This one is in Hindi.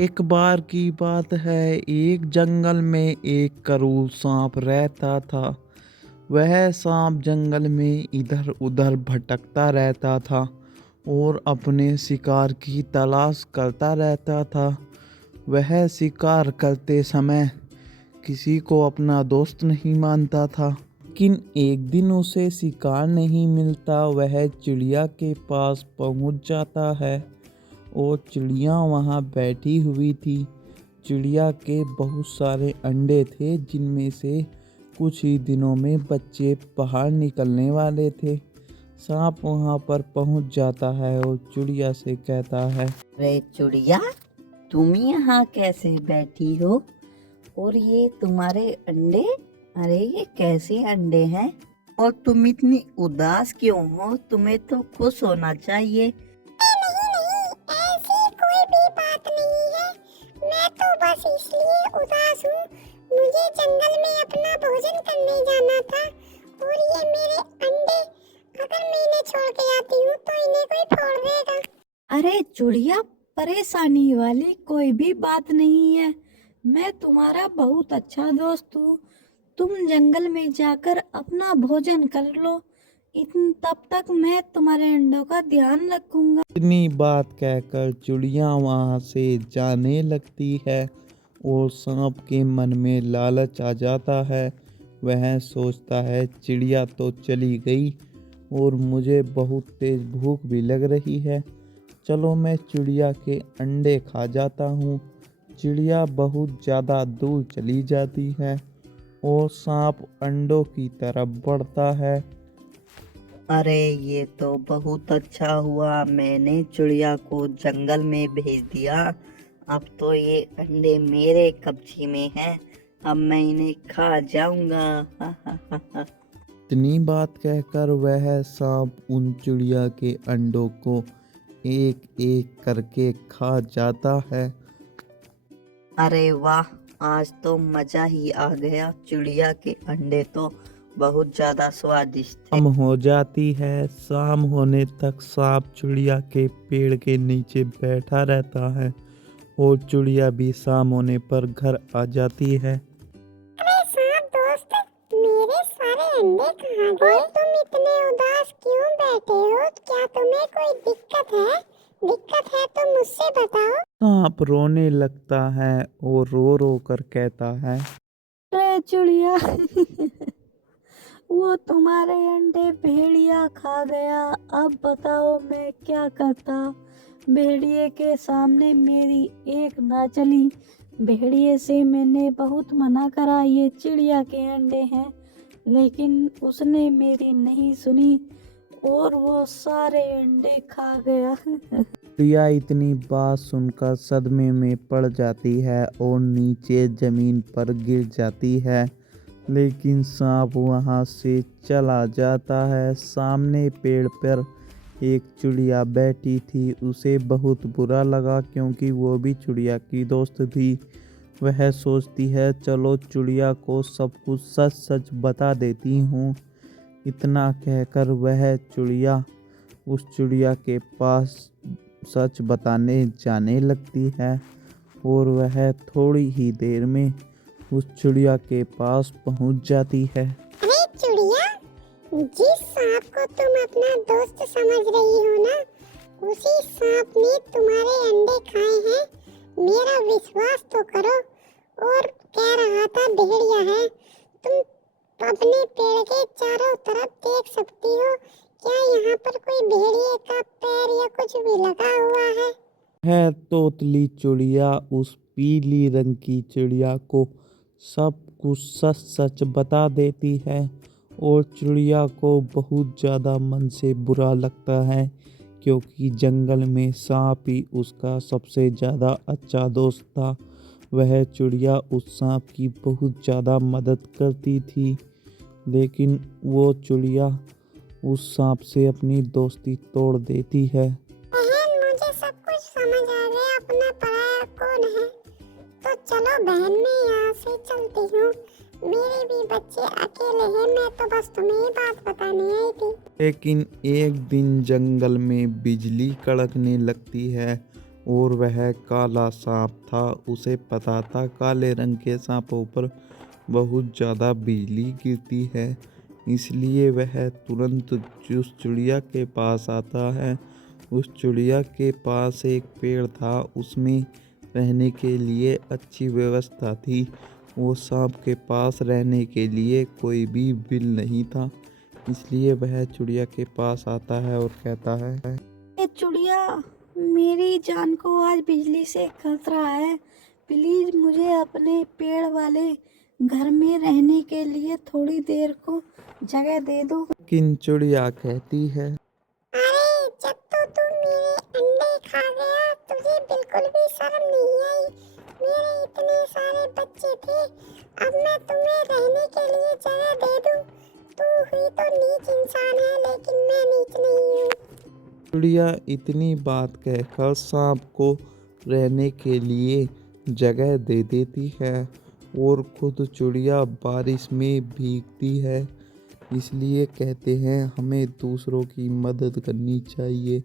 एक बार की बात है, एक जंगल में एक करूल सांप रहता था। वह सांप जंगल में इधर उधर भटकता रहता था और अपने शिकार की तलाश करता रहता था। वह शिकार करते समय किसी को अपना दोस्त नहीं मानता था। लेकिन एक दिन उसे शिकार नहीं मिलता। वह चिड़िया के पास पहुंच जाता है और चिड़िया वहाँ बैठी हुई थी। चिड़िया के बहुत सारे अंडे थे जिनमें से कुछ ही दिनों में बच्चे बाहर निकलने वाले थे। सांप वहाँ पर पहुँच जाता है और चिड़िया से कहता है, अरे चिड़िया, तुम यहाँ कैसे बैठी हो? और ये तुम्हारे अंडे, अरे ये कैसे अंडे हैं? और तुम इतनी उदास क्यों हो? तुम्हें तो खुश होना चाहिए। नहीं, ऐसी कोई भी बात नहीं है। मैं तो बस इसलिए उदास हूँ। मुझे जंगल में अपना भोजन करने जाना था और ये मेरे अंडे अगर मैं इन्हें छोड़ के आती हूँ तो इन्हें कोई फोड़ देगा। अरे चिड़िया, परेशानी वाली कोई भी बात नहीं है। मैं तुम्हारा बहुत अच्छा दोस्त हूँ। तुम जंगल में जाकर अपना भोजन कर लो। तब तक मैं तुम्हारे अंडों का ध्यान रखूंगा। इतनी बात कहकर चिड़िया वहाँ से जाने लगती है और सांप के मन में लालच आ जाता है। वह सोचता है चिड़िया तो चली गई और मुझे बहुत तेज भूख भी लग रही है। चलो मैं चिड़िया के अंडे खा जाता हूँ। चिड़िया बहुत ज़्यादा दूर चली जाती है और सांप अंडों की तरफ बढ़ता है। अरे ये तो बहुत अच्छा हुआ, मैंने चिड़िया को जंगल में भेज दिया। अब तो ये अंडे मेरे कब्जे में हैं। अब मैं इन्हें खा जाऊंगा। इतनी बात कहकर वह सांप उन चिड़िया के अंडों को एक एक करके खा जाता है। अरे वाह, आज तो मजा ही आ गया। चिड़िया के अंडे तो बहुत ज्यादा स्वादिष्ट थे। शाम हो जाती है। शाम होने तक सांप चिड़िया के पेड़ के नीचे बैठा रहता है और चिड़िया भी शाम होने पर घर आ जाती है। अरे सांप दोस्त, मेरे सारे अंडे कहाँ गए? तुम इतने उदास क्यों बैठे हो? क्या तुम्हें कोई दिक्कत है? दिक्कत है तो मुझसे बताओ। सांप रोने लगता है और रो रो कर कहता है, अरे चिड़िया, वो तुम्हारे अंडे भेड़िया खा गया। अब बताओ मैं क्या करता। भेड़िए के सामने मेरी एक ना चली। भेड़िए से मैंने बहुत मना करा, ये चिड़िया के अंडे हैं, लेकिन उसने मेरी नहीं सुनी और वो सारे अंडे खा गया। चिड़िया इतनी बात सुनकर सदमे में पड़ जाती है और नीचे जमीन पर गिर जाती है। लेकिन सांप वहां से चला जाता है। सामने पेड़ पर एक चिड़िया बैठी थी। उसे बहुत बुरा लगा क्योंकि वो भी चिड़िया की दोस्त थी। वह सोचती है चलो चिड़िया को सब कुछ सच सच बता देती हूँ। इतना कहकर वह चिड़िया उस चिड़िया के पास सच बताने जाने लगती है और वह थोड़ी ही देर में उस चिड़िया के पास पहुंच जाती है। अरे चिड़िया, जिस सांप को तुम अपना दोस्त समझ रही हो ना, उसी सांप ने तुम्हारे अंडे खाए हैं। मेरा विश्वास तो करो। और कह रहा था भेड़िया है। तुम अपने पेड़ के चारों तरफ देख सकती हो। क्या यहाँ पर कोई भेड़िए का पैर या कुछ भी लगा हुआ है? है तोतली चिड़िया उस पीली रंग की चिड़िया को सब कुछ सच सच बता देती है और चिड़िया को बहुत ज़्यादा मन से बुरा लगता है क्योंकि जंगल में सांप ही उसका सबसे ज़्यादा अच्छा दोस्त था। वह चिड़िया उस सांप की बहुत ज़्यादा मदद करती थी, लेकिन वो चिड़िया उस सांप से अपनी दोस्ती तोड़ देती है। बहन, मुझे सब कुछ समझ आ गया। अपना पराया कौन है? तो चलो बहन, मैं यहाँ से चलती हूँ। मेरे भी बच्चे अकेले हैं। मैं तो बस तुम्हें ही बात बताने आई थी। लेकिन एक दिन जंगल में बिजली कड़कने लगती है और वह काला सांप था। उसे पता था काले रंग के सांपों पर बहुत ज़्यादा बिजली गिरती है, इसलिए वह तुरंत उस चिड़िया के पास आता है। उस चिड़िया के पास एक पेड़ था, उसमें रहने के लिए अच्छी व्यवस्था थी। वो सांप के पास रहने के लिए कोई भी बिल नहीं था, इसलिए वह चिड़िया के पास आता है और कहता है, ए चिड़िया, मेरी जान को आज बिजली से खतरा है। प्लीज मुझे अपने पेड़ वाले घर में रहने के लिए थोड़ी देर को जगह दे दो। लेकिन चिड़िया कहती है, अरे जब तो तू मेरे अंडे खा गया, तुझे बिल्कुल भी शर्म नहीं आई। मेरे इतने सारे बच्चे थे, अब मैं तुम्हें रहने के लिए जगह दे दूं। तू हुई तो नीच इंसान है, लेकिन मैं नीच नहीं हूँ। चिड़िया इतनी बात कहकर सांप को रहने के लिए जगह दे देती है और खुद चिड़िया बारिश में भीगती है। इसलिए कहते हैं हमें दूसरों की मदद करनी चाहिए।